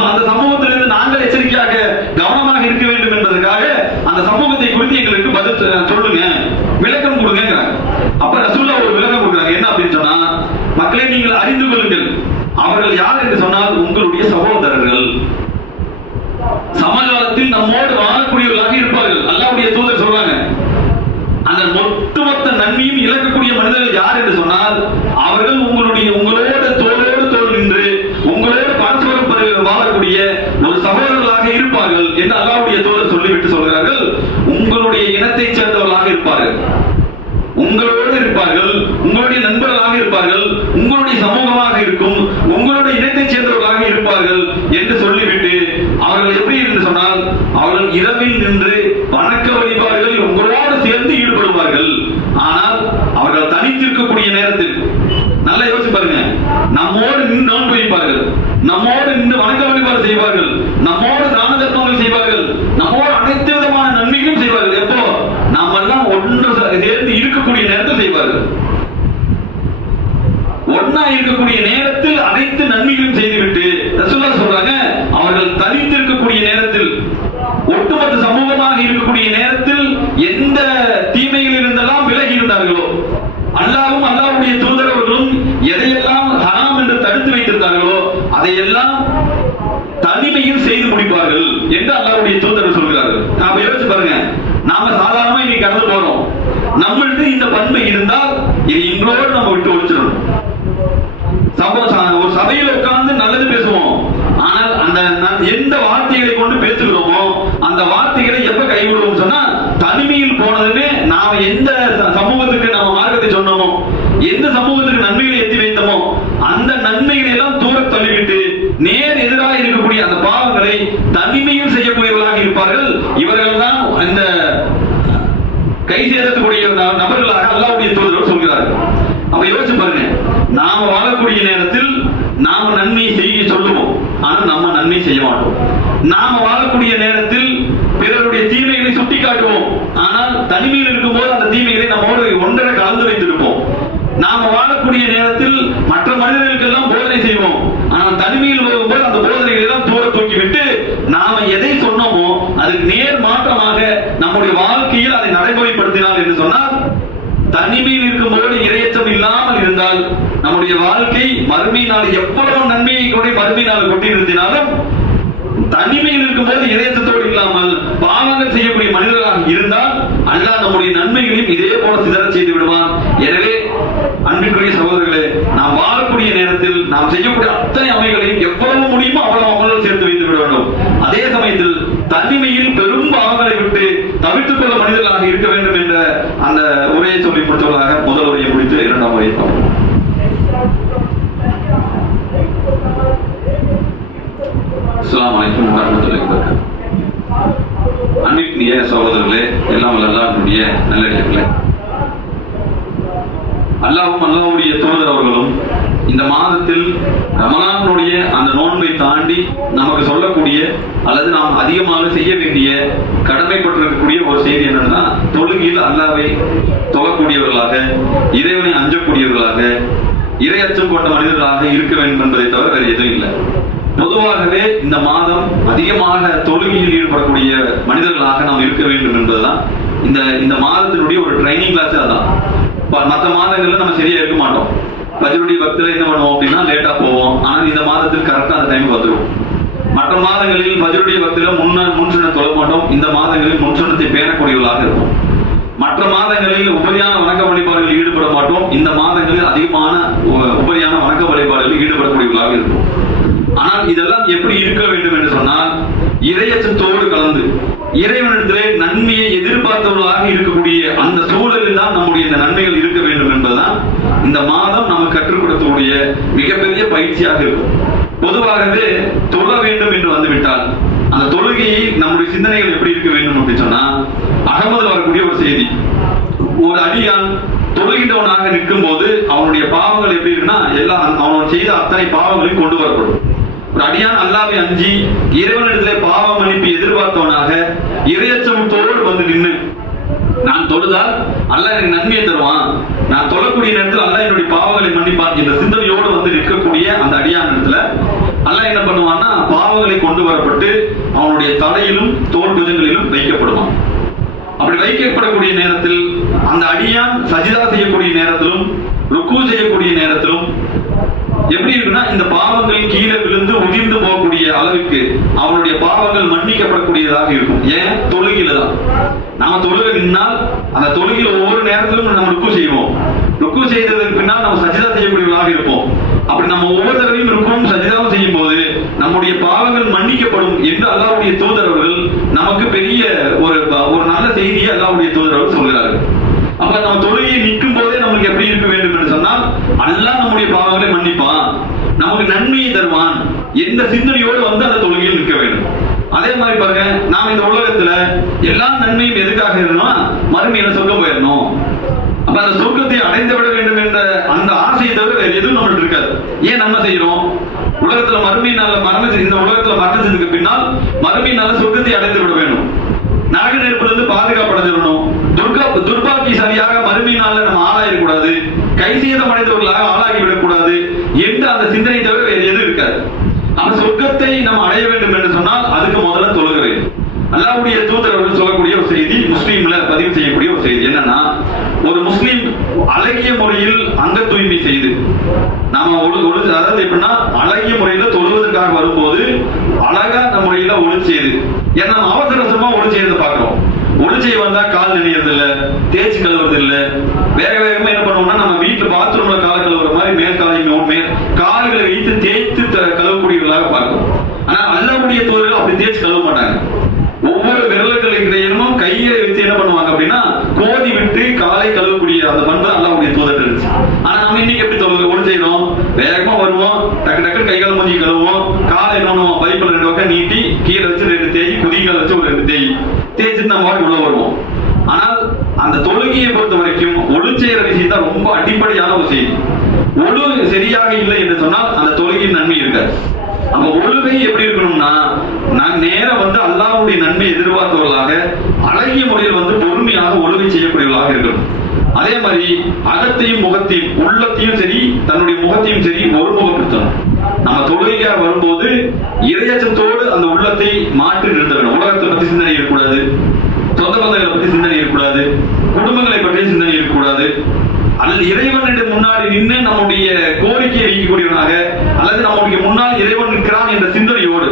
அந்த சமூகத்திலிருந்து நாங்கள் எச்சரிக்கையாக கவனமாக இருக்க வேண்டும் என்பதற்காக அந்த சமூகத்தை குறித்து எங்களுக்கு பதில் சொல்லுங்க, விளக்கம் கொடுங்க. அப்ப ரசூலுல்லாஹ் ஒரு விளக்கம் கொடுக்குறாங்க. என்ன அப்படின்னு சொன்னா, மக்களே நீங்கள் அறிந்து கொள்ளுங்கள், அவர்கள் யார் என்று சொன்னால் உங்களுடைய சகோதரர்கள், சமகாலத்தில் நம்மோடு வாழக்கூடியவர்களாக இருப்பார்கள். அல்லாஹ்வுடைய தூதர் சொல்றாங்க, அந்த ஒட்டுமொத்த நன்மையும் இழக்கக்கூடிய மனிதர்கள் யார் என்று சொன்னால் அவர்கள் உங்களோடு தோளோடு தோள் நின்று உங்களோடு பரஸ்பரம் வாழக்கூடிய ஒரு சகோதரர்களாக இருப்பார்கள் என்று அல்லாஹ்வுடைய தூதர் சொல்லிவிட்டு சொல்கிறார்கள். உங்களுடைய இனத்தை சேர்ந்தவர்களாக இருப்பார்கள், உங்களோடு இருப்பார்கள், உங்களுடைய நண்பர்களாக இருப்பார்கள், உங்களுடைய சமூகமாக இருக்கும், உங்களுடைய இனத்தை சேர்ந்தவர்களாக இருப்பார்கள் என்று சொல்லிவிட்டு அவர்கள் எப்படி என்று சொன்னால் அவர்கள் இரவில் நின்று வணக்க வழிபாடுகளில் உங்களோடு சேர்ந்து ஈடுபடுவார்கள். ஆனால் அவர்கள் தனித்திருக்கக்கூடிய நேரத்தில் நல்லா யோசிச்சு பாருங்க, நம்மோடு நின்று நோன்பு வைப்பார்கள், நம்மோடு நின்று வணக்க வழிபாடு செய்வார்கள், நம்மோடு தான தர்மங்கள் செய்வார்கள், நம்மோடு அனைத்து விதமான நன்மைகளும் செய்வார்கள். எப்போ? நாம் எல்லாம் ஒன்று சேர்ந்து இருக்கக்கூடிய நேரத்தில் செய்வார்கள். ஒன்னா இருக்கக்கூடிய நேரத்தில் அனைத்து நன்மைகளும் செய்துவிட்டு ரசூலுல்லாஹ் சொல்றாங்க, அவர்கள் தனித்து இருக்கக்கூடிய நேரத்தில் ஒட்டுமொத்த சமூகமாக இருக்கக்கூடிய நேரத்தில் எந்த தீமைகளில் இருந்தெல்லாம் விலகி இருந்தார்களோ, அல்லாஹ்வும் அல்லாஹ்வுடைய தூதரவர்களும் எதையெல்லாம் ஹராம் என்று தடுத்து வைத்திருந்தார்களோ அதையெல்லாம் தனிமையில் செய்து முடிப்பார்கள் என்று அல்லாஹ்வுடைய தூதர் சொல்கிறார்கள். நாம யோசிச்சு பாருங்க, நாம சாதாரணமா இன்னைக்கு கடந்து போறோம், நம்மளுக்கு இந்த பண்பு இருந்தால் இது இன்றோடு நம்ம விட்டு ஒழிச்சிடணும். ஒரு சபையில் உட்கார்ந்து நல்லது பேசுவோம், ஆனால் அந்த எந்த வார்த்தைகளை கொண்டு பேசுகிறோமோ அந்த வார்த்தைகளை எப்ப கைவிடுவோம் சொன்னா, தனிமையில் போனதுமே நாம எந்த சமூகத்துக்கு நம்ம மார்க்கத்தை சொன்னோமோ, எந்த சமூகத்துக்கு நன்மைகளை எத்தி வைத்தோமோ அந்த நன்மைகளை எல்லாம் தூர தள்ளிவிட்டு நேர் எதிராக இருக்கக்கூடிய அந்த பாவங்களை தனிமையில் செய்யக்கூடியவர்களாக இருப்பார்கள். இவர்கள் தான் இந்த கை சேதக்கூடிய நபர்களாக அல்லாஹ்வுடைய தூதர் சொல்கிறார்கள். அப்ப யோசிச்சு பாருங்க, நாம வாழக்கூடிய நேரத்தில் நாம நன்மை செய்ய சொல்லுவோம், ஆனால் நம்ம நன்மை செய்ய மாட்டோம். நாம வாழக்கூடிய நேரத்தில் பிறருடைய தீமைகளை சுட்டி காட்டுவோம், ஆனால் தனிமையில் இருக்கும்போது அந்த தீமைகளை நம்மோடு ஒன்றரை கலந்து வைத்திருப்போம். நாம வாழக்கூடிய நேரத்தில் மற்ற மனிதர்களுக்கெல்லாம் போதனை செய்வோம், ஆனால் தனிமையில் வரும்போது அந்த போதனைகளை எல்லாம் தூர தூக்கிவிட்டு நாம எதை சொன்னோமோ அதுக்கு நேர் மாற்றமாக நம்முடைய வாழ்க்கையில் அதை நடைமுறைப்படுத்தினால் என்று சொன்னால், தனிமையில் இருக்கும்போது இரையச்சம் இல்லாமல் இருந்தால் நம்முடைய வாழ்க்கை மறுமை நாள் எவ்வளவு நன்மையை கூட மறுமை நாள் கொட்டி நிறுத்தினாலும், தனிமையில் இருக்கும்போது இரையச்சத்தோடு இல்லாமல் பாவங்கள் செய்யக்கூடிய மனிதர்களாக இருந்தால் அல்லாஹ் நம்முடைய நன்மைகளையும் இதே போல சிதற செய்து விடுவான். எனவே அன்பிற்குரிய சகோதரர்களே, நாம் வாழக்கூடிய நேரத்தில் நாம் செய்யக்கூடிய அத்தனை அவைகளையும் எவ்வளவு முடியுமோ அவ்வளவு அமல்கள் சேர்த்து வைத்து விட வேண்டும். அதே சமயத்தில் தனிமையில் பெரும் பாவங்களை விட்டு தவிர்த்துக் கொள்ள மனிதர்களாக இருக்க வேண்டும் என்ற அந்த உரையை சொல்லி முடித்தவர்களாக முதல் உரையை முடித்து இரண்டாம் உரையை பார்ப்போம். அஸ்ஸலாமு அலைக்கும் வரஹ்மத்துல்லாஹி வபரகாத்துஹு. அன்பிற்குரிய சகோதரர்களே, எல்லாம் அல்லாஹ்வுடைய நல்லடியார்களே, அல்லாஹ்வும் அல்லாஹ்வுடைய தூதர் அவர்களும் இந்த மாதத்தில் ரமலானுடைய அந்த நோன்பை தாண்டி நமக்கு சொல்லக்கூடிய அல்லது நாம் அதிகமாக செய்ய வேண்டிய கடமைப்பட்டிருக்கக்கூடிய ஒரு செய்தி என்னன்னா, தொழுகையில் அல்லாஹ்வை தொழக்கூடியவர்களாக, இறைவனை அஞ்சக்கூடியவர்களாக, இறை அச்சம் கொண்ட மனிதர்களாக இருக்க வேண்டும் என்பதை தவிர வேறு எதுவும் இல்லை. பொதுவாகவே இந்த மாதம் அதிகமாக தொழுகையில் ஈடுபடக்கூடிய மனிதர்களாக நாம் இருக்க வேண்டும் என்பதுதான் இந்த மாதத்தினுடைய ஒரு ட்ரைனிங் கிளாஸ். அதான் மற்ற மாதங்கள்ல நம்ம சரியா இருக்க மாட்டோம். பஜ்ருடைய வக்தில என்ன பண்ணுவோம் அப்படின்னா லேட்டா போவோம், ஆனால் இந்த மாதத்தில் கரெக்டா அந்த டைம் வந்துடும். மற்ற மாதங்களில் ஃபஜ்ருடைய வக்தில முன்சுன்னத் தொழ மாட்டோம். இந்த மாதங்களில் முன்சுன்னத்தை பேணக்கூடியவர்களாக இருக்கும். மற்ற மாதங்களில் உபரியான வணக்க வழிபாடுகளில் ஈடுபட மாட்டோம். இந்த மாதங்களில் அதிகமான உபரியான வணக்க வழிபாடுகளில் ஈடுபடக்கூடியவர்களாக இருக்கும். ஆனால் இதெல்லாம் எப்படி இருக்க வேண்டும் என்று சொன்னால், இறையச்சத்தோடு கலந்து இறைவனிடத்திலே நன்மையை எதிர்பார்த்தவர்களாக இருக்கக்கூடிய அந்த சூழலில் தான் நம்முடைய இந்த நன்மைகள் இருக்க வேண்டும் என்பதுதான் இந்த மாதம் நமக்கு கற்றுக் கொடுக்கக்கூடிய மிகப்பெரிய பயிற்சியாக இருக்கும். பொதுவாகவே தொழ வேண்டும் என்று வந்துவிட்டால் அந்த தொழுகையை நம்முடைய சிந்தனைகள் எப்படி இருக்க வேண்டும் அப்படின்னு சொன்னா, அகமதுல வரக்கூடிய ஒரு செய்தி, ஒரு அடியான் தொழுகின்றவனாக நிற்கும் போது அவனுடைய பாவங்கள் எப்படி இருக்குன்னா, எல்லாம் அவனோட செய்த அத்தனை பாவங்களையும் கொண்டு வரப்படும். ஒரு அடியான் அல்லாஹ்வை அஞ்சி இறைவனிடத்திலே பாவ மன்னிப்பு எதிர்பார்த்தவனாக இறையச்சத்தோடு வந்து நின்று, நான் தொழுதால் அல்லாஹ் எனக்கு நன்மையை தருவான், நான் தொழக்கூடிய நேரத்தில் அல்லாஹ் என்னுடைய பாவங்களை மன்னிப்பான் என்ற சிந்தனையோடு வந்து நிற்கக்கூடிய அந்த அடியான் இடத்துல அல்லாஹ் என்ன பண்ணுவான்னா, பாவங்களை கொண்டு வரப்பட்டு அவனுடைய தலையிலும் தோல் புஜங்களிலும் வைக்கப்படுவான். அப்படி வைக்கப்படக்கூடிய நேரத்தில் அந்த அடியான் சஜிதா செய்யக்கூடிய நேரத்திலும் ருக்கு செய்யக்கூடிய நேரத்திலும் எப்படி இருக்குன்னா, இந்த பாவங்கள் கீழே விழுந்து உதிர்ந்து போகக்கூடிய அளவுக்கு அவனுடைய பாவங்கள் மன்னிக்கப்படக்கூடியதாக இருக்கும். ஏன்? தொழுகையில தான். நாம தொழுகை நின்னால் அந்த தொழுகையில் ஒவ்வொரு நேரத்திலும் நம்ம ருக்கு செய்வோம். ருக்கு செய்ததற்கு பின்னால் நம்ம சஜிதா செய்யக்கூடியவர்களாக இருப்போம். அப்படி நம்ம ஒவ்வொரு தடவையும் ருக்கும் சஜிதாவும் செய்யும் போது நம்முடைய பாவங்கள் மன்னிக்கப்படும் என்று அல்லாஹ்வுடைய தூதரவர்கள் நமக்கு பெரிய ஒரு நல்ல செய்தியை அல்லாஹ்வுடைய தூதரவர்கள் சொல்கிறார்கள். அப்ப நம்ம தொழுகையை நிற்கும் போதே நமக்கு எப்படி இருக்க வேண்டும் என்று சொன்னால், அல்லாஹ் நம்முடைய பாவங்களை மன்னிப்பான், நமக்கு நன்மையை தருவான் எந்த சிந்தனையோடு வந்து அந்த தொழுகையில் நிற்க வேண்டும். அதே மாதிரி பாருங்க, நாம் இந்த உலகத்துல எல்லா நன்மையும் எதுக்காக இருக்கணும்னா, மறுமையில சொர்க்கம் போயிடணும். அப்ப அந்த சொர்க்கத்தை அடைந்து விட வேண்டும் என்ற அந்த ஆசையை தவிர வேற எதுவும் நம்மளுக்கு இருக்காது. ஏன் நம்ம செய்யறோம்? உலகத்துல மறுமையினால இந்த உலகத்துல மரணத்துக்கு பின்னால் மறுமையினால சொர்க்கத்தை அடைந்து விட வேண்டும், நரக நெருப்பிலிருந்து பாதுகாப்படைஞ்சிடணும், துர்பாக்கியசாலியாக மறுமையினால நம்ம ஆளாயிடக்கூடாது, கைசேதம் அடைந்தவர்களாக ஆளாகிவிடக் கூடாது என்று அந்த சிந்தனை தவிர வேறு எதுவும் இருக்காது. அந்த சொர்க்கத்தை நம்ம அடைய வேண்டும் என்று சொன்னால் அதுக்கு முதல்ல தொழுக வேண்டும். அல்லாஹ்வுடைய தூதர் அவர்கள் சொல்லக்கூடிய ஒரு செய்தி, முஸ்லீம்ல பதிவு செய்யக்கூடிய ஒரு செய்தி என்னன்னா, ஒரு முஸ்லீம் அழகிய முறையில் அங்க தூய்மை செய்து, நாம அதாவது எப்படின்னா அழகிய முறையில தொழுவதற்காக வரும்போது அழகா நம்ம முறையில ஒளி செய்து, ஏன்னா நம்ம அவசர அவசரமா ஒளி செய்யறதை பாக்குறோம். ஒளி செய்ய வந்தா கால் நினைறது இல்ல, தேய்ச்சி கழுவுறது இல்ல, வேக வேகமா என்ன பண்ணுவோம்னா நம்ம வீட்டுல பாத்ரூம்ல கால கழுவுற மாதிரி மேல் கால்களை வைத்து தேய்த்து கழுவக்கூடியவர்களாக பார்க்கிறோம். ஆனா அல்லாஹ்வுடைய தூதர்கள் அப்படி தேய்ச்சி கழுவ மாட்டாங்க. ஒவ்வொரு விரல்களும் கையை வச்சு என்ன பண்ணுவாங்க அப்படின்னா கோதி விட்டு காலை கழுவக்கூடிய அந்த பண்பு அல்லாஹ்வுடைய தூதர்கள் இருந்துச்சு. ஆனா நம்ம இன்னைக்கு எப்படி ஒளி செய்யறோம்? வேகமா வருவோம், டக்கு டக்கு கை கால் மூஞ்சி கழுவுவோம், காலை என்ன பண்ணுவோம், பைப்பில் 2 பக்கம் நீட்டி கீழே வச்சு 2 தேய், குதிகால் வச்சு ஒரு 2 தேய் தேய்ச்சிட்டு நம்ம உள்ள வருவோம். ஆனால் அந்த தொழுகையை பொறுத்த வரைக்கும் ஒளி செய்யற விஷயம் தான் ரொம்ப அடிப்படையான ஒரு செய்தி. ஒழு சரியாக இல்லை என்று சொன்னால் அந்த தொழுகையின் நன்மை இருக்காது. நம்ம ஒழுகை எப்படி இருக்கணும்னா, நான் நேரம் வந்து அல்லாஹ்வுடைய நன்மை எதிர்பார்த்தவர்களாக அழகிய முறையில் வந்து பொறுமையாக ஒழுகை செய்யக்கூடியவர்களாக இருக்கணும். அதே மாதிரி அகத்தையும் முகத்தையும் உள்ளத்தையும் சரி தன்னுடைய முகத்தையும் சரி ஒருமுகப்படுத்தணும். நம்ம தொழுகைக்காக வரும்போது இறையச்சத்தோடு அந்த உள்ளத்தை மாற்றி நிறுத்த வேண்டும். உலகத்தை பற்றி சிந்தனை இருக்கக்கூடாது, சொந்த பந்தங்களை பற்றி சிந்தனை இருக்கக்கூடாது, குடும்பங்களை பற்றி சிந்தனை இருக்கக்கூடாது. அல்லது இறைவனிடம் முன்னாடி நின்று நம்முடைய கோரிக்கையை வைக்கக்கூடியவனாக, அல்லது நம்முடைய முன்னால் இறைவன் நிற்கிறான் என்ற சிந்தனையோடு,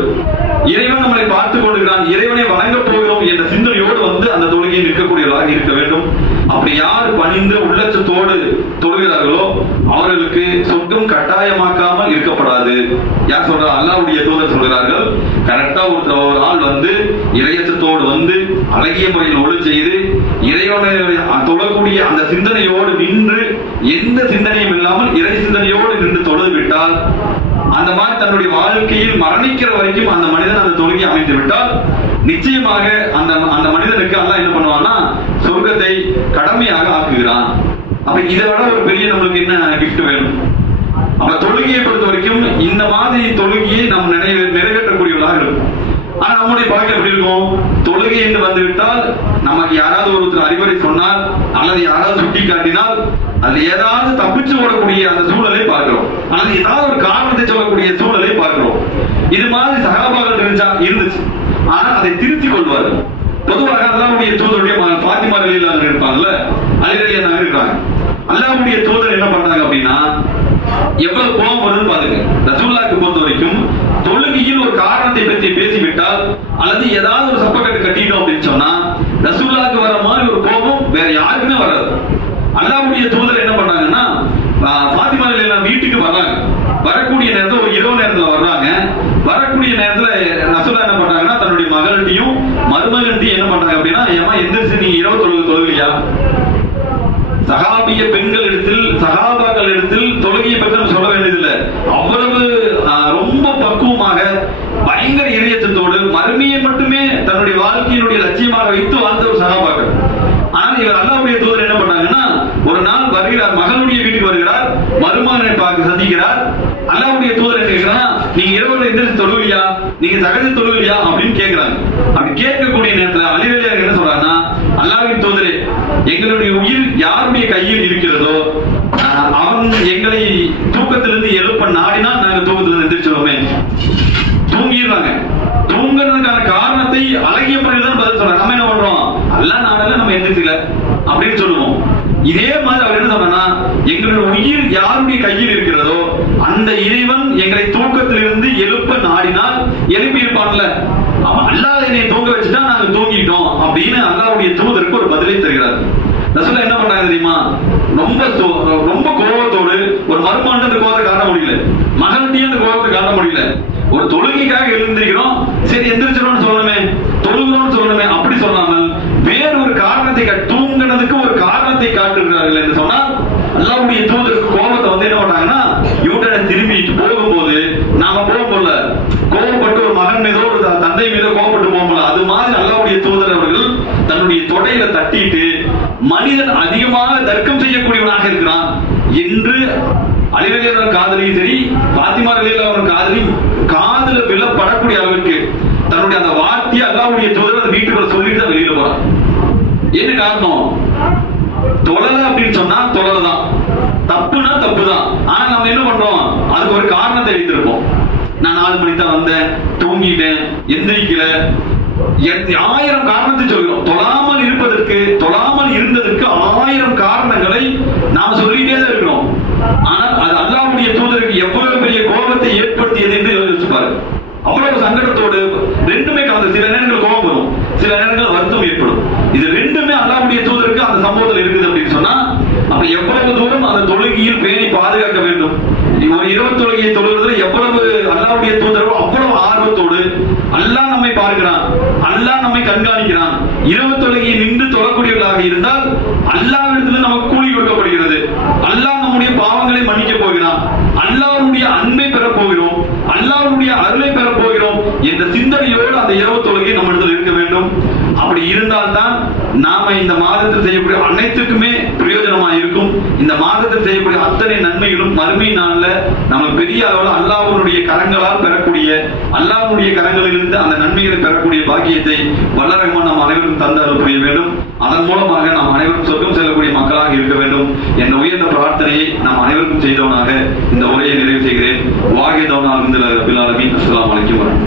இறைவன் நம்மளை பார்த்துக் கொண்டிருக்கிறான், இறைவனை வணங்கப் போகிறோம் என்ற சிந்தனையோடு வந்து அந்த தொழுகையை நிற்கக்கூடியவர்களாக இருக்க வேண்டும். அப்படி யார் பணிந்து உள்ளச்சத்தோடு தொழுகிறார்களோ அவர்களுக்கு சொர்க்கம் கட்டாயமாக்காமல் இருக்கப்படாது. யார் சொல்றா? அல்லாஹ்வுடைய தூதர் சொல்கிறார்கள், கரெக்டா ஒரு ஆள் வந்து இறையச்சத்தோடு வந்து அழகிய முறையில் ஒளி செய்து இறைவனை தொழக்கூடிய அந்த சிந்தனையோடு நின்று, எந்த சிந்தனையும் இல்லாமல் இறை சிந்தனையோடு நின்று தொழுது விட்டால், அந்த மாதிரி தன்னுடைய வாழ்க்கையில் மரணிக்கிற வரைக்கும் அந்த மனிதன் அந்த தொழுகை அமைத்து விட்டால் நிச்சயமாக அந்த மனிதனுக்கு அல்லாஹ் என்ன பண்ணுவான்னா சொர்க்கத்தை கடமையாக ஆக்குகிறான். அப்ப இதை விட ஒரு பெரிய நம்மளுக்கு என்ன கிஃப்ட் வேணும்? அப்ப தொழுகையை பொறுத்த வரைக்கும் இந்த மாதிரி தொழுகையை நாம் நிறைவேற்றக்கூடியவர்களாக இருக்கும். ஆனா நம்முடைய பாக்கியம் எப்படி இருக்கும்? தொழுகை என்று வந்துவிட்டால் நமக்கு யாராவது ஒருத்தர் அறிவுரை சொன்னால் அல்லது யாராவது சுட்டி காட்டினால் அதுல ஏதாவது தப்பிச்சு ஓடக்கூடிய அந்த சூழலை பார்க்கிறோம், அல்லது ஏதாவது ஒரு காரணத்தை சொல்லக்கூடிய சூழலை பார்க்கிறோம். இது மாதிரி சகாபாக்கள் இருந்துச்சு. ஆனா அதை திருத்திக் கொள்வார்கள். பொதுவாக அல்லாஹ்வுடைய தூதருடைய ஃபாத்திமா ரலியல்லாஹு இருப்பாங்கல்ல, அலி ரலியல்லாஹு இருக்காங்க. அல்லாஹ்வுடைய தூதர் என்ன பண்றாங்க அப்படின்னா, எவ்வளவு கோபம் வருதுன்னு பாருங்க. ரசூலுல்லாஹ்க்கு பொறுத்த வரைக்கும் தொழுகை தொழுகையில் ஒரு காரணத்தை பற்றி பேசிவிட்டால் அல்லது ஏதாவது ஒரு சப்பக்கட்டு கட்டிட்டோம் அப்படின்னு சொன்னா ரசூலுல்லாஹ்க்கு வர மாதிரி ஒரு கோபம் வேற யாருக்குமே வராது. அல்லாஹ்வுடைய தூதர் என்ன பண்றாங்கன்னா, ஃபாத்திமா ரலியல்லாஹு வீட்டுக்கு வர்றாங்க. வரக்கூடிய நேரத்தில் ஒரு இரவு நேரத்தில் வர்றாங்க. வரக்கூடிய நேரத்தில் ரசூலுல்லாஹ் என்ன பண்றாங்கன்னா, தன்னுடைய மகள்கிட்டையும் மருமகன்கிட்டையும் என்ன பண்றாங்க அப்படின்னா, ஏமா எந்திரிச்சு நீ இரவு தொழுகலையா? சஹாபிய பெண்கள் இடத்தில், சஹாபாக்கள் இடத்தில் தொழுகையை பற்றி நம்ம சொல்ல வேண்டியதில்லை. அவ்வளவு ரொம்ப பக்குவமாக பயங்கர இறையச்சத்தோடு மறுமையை மட்டுமே தன்னுடைய வாழ்க்கையினுடைய லட்சியமாக வைத்து வாழ்ந்த ஒரு சஹாபாக்கள். ஆனால் இவர் அல்லாஹ்வுடைய தூதர் என்ன பண்ணாங்கன்னா, ஒரு நாள் வருகிறார், மகளுடைய வீட்டுக்கு வருகிறார், மருமகனை பார்க்க சந்திக்கிறார். அல்லாஹ்வுடைய தூதர் என்ன கேட்கிறார், நீங்க இரவுல எந்திரிச்சு தொழுவியா, நீங்க சகஜ தொழுவியா அப்படின்னு கேட்கிறாங்க. அப்படி கேட்கக்கூடிய நேரத்தில் அலி ரலியல்லாஹு என்ன சொல்றாங்கன்னா, அல்லாஹ்வின் தூதரே, எங்களுடைய உயிர் யாருடைய கையில் இருக்கிறதோ அவன் எங்களை தூக்கத்திலிருந்து எழுப்ப நாடினால் நாங்க தூக்கத்திலிருந்து எந்திரிச்சிருவோமே. தூங்கிடுறாங்க. தூங்குறதுக்கான காரணத்தை அழகிய முறையில் தான் பதில் சொல்றாங்க. நம்ம என்ன பண்றோம், அல்லா நாடல நம்ம எந்திரிக்கல அப்படின்னு சொல்லுவோம். இதே மாதிரி அவர் என்ன சொல்றா, எங்களுடைய உயிர் யாருடைய கையில் இருக்கிறதோ அந்த இறைவன் எங்களை தூக்கத்திலிருந்து எழுப்ப நாடினால் எழுப்பி இருப்பான்ல, அவன் அல்லாஹ் என்னை தூங்க வச்சுட்டா நாங்க தூங்கிட்டோம் அப்படின்னு அல்லாஹ்வுடைய தூதருக்கு ஒரு பதிலை தருகிறார். ரசூலுல்லாஹ் என்ன பண்றாங்க தெரியுமா, ரொம்ப கோபத்தோடு ஒரு மருமகன் அந்த கோபத்தை காட்ட முடியல, மகன்கிட்டயும் அந்த கோபத்தை காட்ட முடியல. ஒரு தொழுகைக்காக எழுந்திருக்கிறோம், சரி எந்திரிச்சிடணும்னு சொல்லணுமே, தொழுகிறோம்னு சொல்லணுமே, அப்படி சொல்லாமல் வேறு ஒரு காரணத்தை தூங்கினதுக்கு ஒரு காரணத்தை காட்டுகிறார்கள் என்று சொன்னால் அல்லாஹ்வுடைய தூதருக்கு கோபத்தை வந்து என்ன பண்றாங்கன்னா, இவங்க திரும்பிட்டு போகும்போது நாம போகல கோபப்பட்டு ஒரு மகன் மீதோ ஒரு தந்தை மீதோ கோபப்பட்டு போகல, அது மாதிரி அல்லாஹ்வுடைய தூதர் அவர்கள் தன்னுடைய தொடையில தட்டிட்டு மனிதன் அதிகமாக தர்க்கம் செய்யக்கூடியவனாக இருக்கிறான் என்று அலி ரலியல்லாஹு காதலையும் சரி, ஃபாத்திமா ரலியல்லாஹு காதலையும் காதுல விழப்படக்கூடிய அளவுக்கு தன்னுடைய அந்த வார்த்தையை அல்லாஹ்வுடைய தூதர் அந்த வீட்டுக்குள்ள சொல்லிட்டு தான் வெளியில போறான். என்ன காரணம், தொழல அப்படின்னு சொன்னா தொழலதான், தப்புனா தப்புதான். ஆனா நம்ம என்ன பண்றோம், அதுக்கு ஒரு காரணத்தை வைத்திருப்போம். நான் 4 மணிக்கு தான் வந்தேன், தூங்கிட்டேன், எந்திரிக்கல, 1000 காரணத்தை சொல்கிறோம். தொழாமல் இருப்பதற்கு, தொழாமல் இருந்ததற்கு 1000 காரணங்களை நாம சொல்லிட்டே தான் இருக்கிறோம். ஆனால் அது அல்லாஹ்வுடைய தூதருக்கு எவ்வளவு பெரிய கோபத்தை ஏற்படுத்தியது என்று யோசிச்சு பாருங்க. அவ்வளவு சங்கடத்தோடு ரெண்டுமே கலந்து, சில நேரங்கள் கோபம் வரும், சில நேரங்கள் வருத்தம் ஏற்படும். இது ரெண்டுமே அல்லாஹ்வுடைய தூதருக்கு அந்த சம்பவத்தில் இருக்குது அப்படின்னு சொன்னா, அப்ப எவ்வளவு தூரம் அந்த தொழுகையில் பேணி பாதுகாக்க வேண்டும். ஒரு இரவு தொழுகையை தொழுகிறதுல எவ்வளவு அல்லாஹ்வுடைய தூதரோ அவ்வளவு ஆர்வத்தோடு, அல்லாஹ் நம்மை பார்க்கிறான், அல்லாஹ் நம்மை கண்காணிக்கிறான். இரவு தொழுகையை நின்று தொழக்கூடியவர்களாக இருந்தால் அல்லாஹ்விடத்தில் நமக்கு கூலி கொடுக்கப்படுகிறது. அல்லாஹ் நம்முடைய பாவங்களை மன்னிக்க போகிறான், அல்லாஹ்வுடைய அன்பை பெறப் போகிறோம், அல்லாஹ்வுடைய அருளை பெறப் போகிறோம் என்ற சிந்தனையோடு அந்த இரவு தொழுகை நம்மிடத்தில் இருக்க வேண்டும். அப்படி இருந்தால்தான் நாம இந்த மாதத்தில் செய்யக்கூடிய அனைத்துக்குமே பிரயோஜனமாக இருக்கும். இந்த மாதத்தில் செய்யக்கூடிய அத்தனை நன்மைகளும் மறுமை நாள்ல நம்ம பெரிய அளவில் அல்லாஹ்வுடைய கரங்களால் பெறக்கூடிய, அல்லாஹ்வுடைய கரங்களிலிருந்து அந்த நன்மைகளை பெறக்கூடிய பாக்கியத்தை வல்ல ரஹ்மான் நாம் அனைவரும் தந்தால் புரிய வேண்டும். அதன் மூலமாக நாம் அனைவரும் சொர்க்கம் செல்லக்கூடிய மக்களாக இருக்க வேண்டும் என்ற உயர்ந்த பிரார்த்தனையை நாம் அனைவருக்கும் செய்தவனாக இந்த உரையை நிறைவு செய்கிறேன். வாஹிதவுனா அல்ஹம்துலில்லாஹி ரப்பில் ஆலமீன். அஸ்ஸலாமு அலைக்கும்.